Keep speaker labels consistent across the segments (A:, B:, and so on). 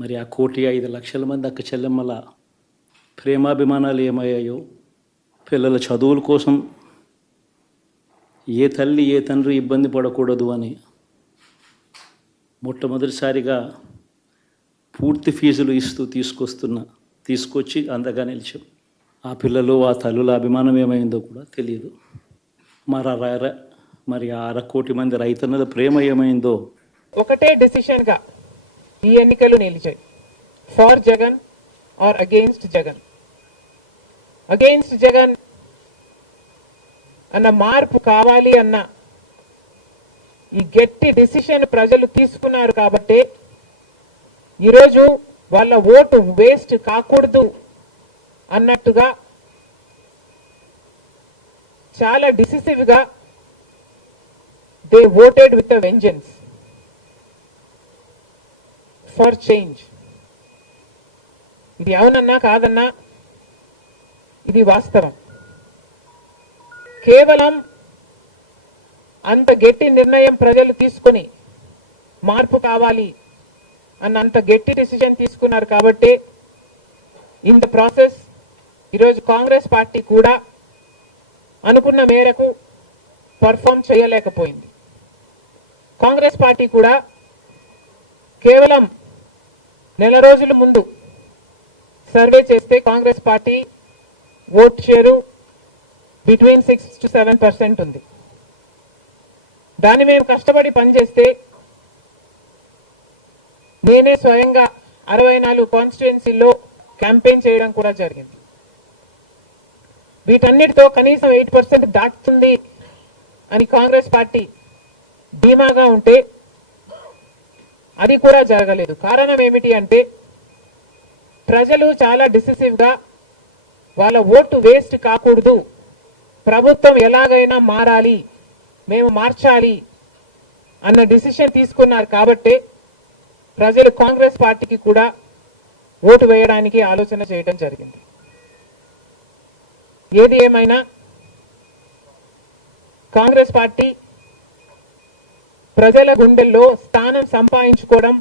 A: మరి ఆ కోటి ఐదు లక్షల మంది అక్క చెల్లెమ్మల ప్రేమాభిమానాలు ఏమయ్యాయో పిల్లల చదువుల కోసం ఏ తల్లి ఏ తండ్రి ఇబ్బంది పడకూడదు అని మొట్టమొదటిసారిగా పూర్తి ఫీజులు ఇస్తూ తీసుకొస్తున్న తీసుకొచ్చి అందగా నిలిచాం. ఆ పిల్లలు ఆ తల్లుల అభిమానం ఏమైందో కూడా తెలియదు. మరి ఆ మరి ఆ అర కోటి మంది రైతన్నల ప్రేమ ఏమైందో
B: ఒకటే డెసిషన్గా ఈ ఎన్నికలు నిలిచాయి. For Jagan or against Jagan? Against Jagan అన్న మార్పు కావాలి అన్న ఈ గట్టి డిసిషన్ ప్రజలు తీసుకున్నారు కాబట్టి ఈరోజు వాళ్ళ ఓటు వేస్ట్ కాకూడదు అన్నట్టుగా చాలా డిసిసివ్గా they voted with a vengeance. For change ఇది అవునన్నా కాదన్నా ఇది వాస్తవం. కేవలం అంత గట్టి నిర్ణయం ప్రజలు తీసుకుని మార్పు కావాలి అన్న అంత గట్టి డిసిజన్ తీసుకున్నారు కాబట్టి ఇంత ప్రాసెస్ ఈరోజు కాంగ్రెస్ పార్టీ కూడా అనుకున్న మేరకు పర్ఫామ్ చేయలేకపోయింది. కాంగ్రెస్ పార్టీ కూడా కేవలం నెల రోజుల ముందు సర్వే చేస్తే Congress party vote share between six to seven percent ఉంది. దాన్ని మేము కష్టపడి పనిచేస్తే నేనే స్వయంగా అరవై నాలుగు కాన్స్టిట్యుయెన్సీల్లో క్యాంపెయిన్ చేయడం కూడా జరిగింది. వీటన్నిటితో కనీసం ఎయిట్ పర్సెంట్ దాటుతుంది అని కాంగ్రెస్ పార్టీ ధీమాగా ఉంటే అది కూడా జరగలేదు. కారణం ఏమిటి అంటే ప్రజలు చాలా డిసిసివ్గా వాళ్ళ ఓటు వేస్ట్ కాకూడదు. ప్రభుత్వం ఎలాగైనా మారాలి మేము మార్చాలి అన్న డిసిషన్ తీసుకున్నారు కాబట్టి ప్రజలు కాంగ్రెస్ పార్టీకి కూడా ఓటు వేయడానికి ఆలోచన చేయడం జరిగింది. ఏది ఏమైనా కాంగ్రెస్ పార్టీ ప్రజల గుండెల్లో స్థానం సంపాదించుకోవడం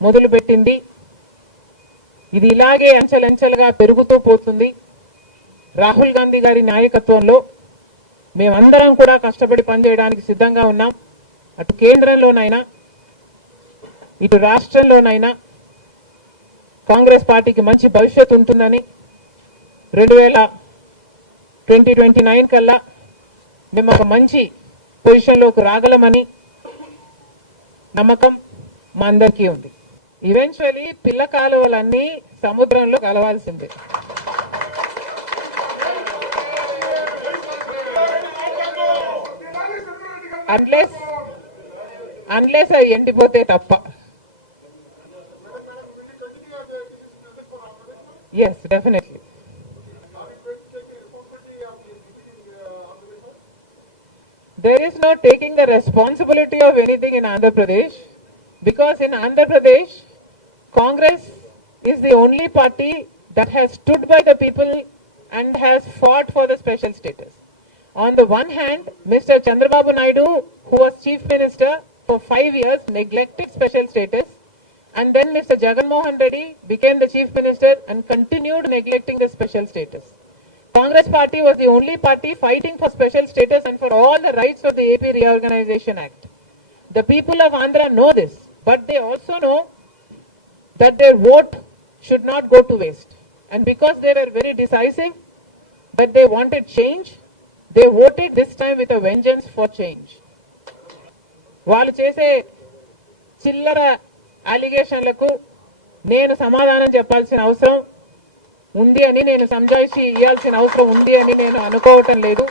B: మొదలుపెట్టింది. ఇది ఇలాగే అంచెలంచెలుగా పెరుగుతూ పోతుంది. రాహుల్ గాంధీ గారి నాయకత్వంలో మేమందరం కూడా కష్టపడి పనిచేయడానికి సిద్ధంగా ఉన్నాం. అటు కేంద్రంలోనైనా ఇటు రాష్ట్రంలోనైనా కాంగ్రెస్ పార్టీకి మంచి భవిష్యత్తు ఉంటుందని రెండు వేల ట్వంటీ ట్వంటీ నైన్ కల్లా మేము ఒక మంచి పొజిషన్లోకి రాగలమని నమ్మకం మా అందరికీ ఉంది. ఈవెన్చువలీ పిల్ల కాలువలన్నీ సముద్రంలో కలవాల్సిందే. అన్లెస్ అన్లెస్ అవి ఎండిపోతే తప్ప. Yes definitely there is no taking the responsibility of anything in Andhra Pradesh because in Andhra Pradesh, Congress is the only party that has stood by the people and has fought for the special status. On the one hand, Mr. Chandrababu Naidu, who was chief minister for five years, neglected special status, and then Mr. Jagan Mohan Reddy became the chief minister and continued neglecting the special status. Congress party was the only party fighting for special status and for all the rights of the AP Reorganization Act. The people of Andhra know this, but they also know that their vote should not go to waste. And because they were very decisive, but they wanted change, they voted this time with a vengeance for change. వాళ్ళు చేసే చిల్లర అలిగేషన్లకు నేను సమాధానం చెప్పాల్సిన అవసరం ఉంది అని నేను సంజాయిషి ఇవ్వాల్సిన అవసరం ఉంది అని నేను అనుకోవటం లేదు.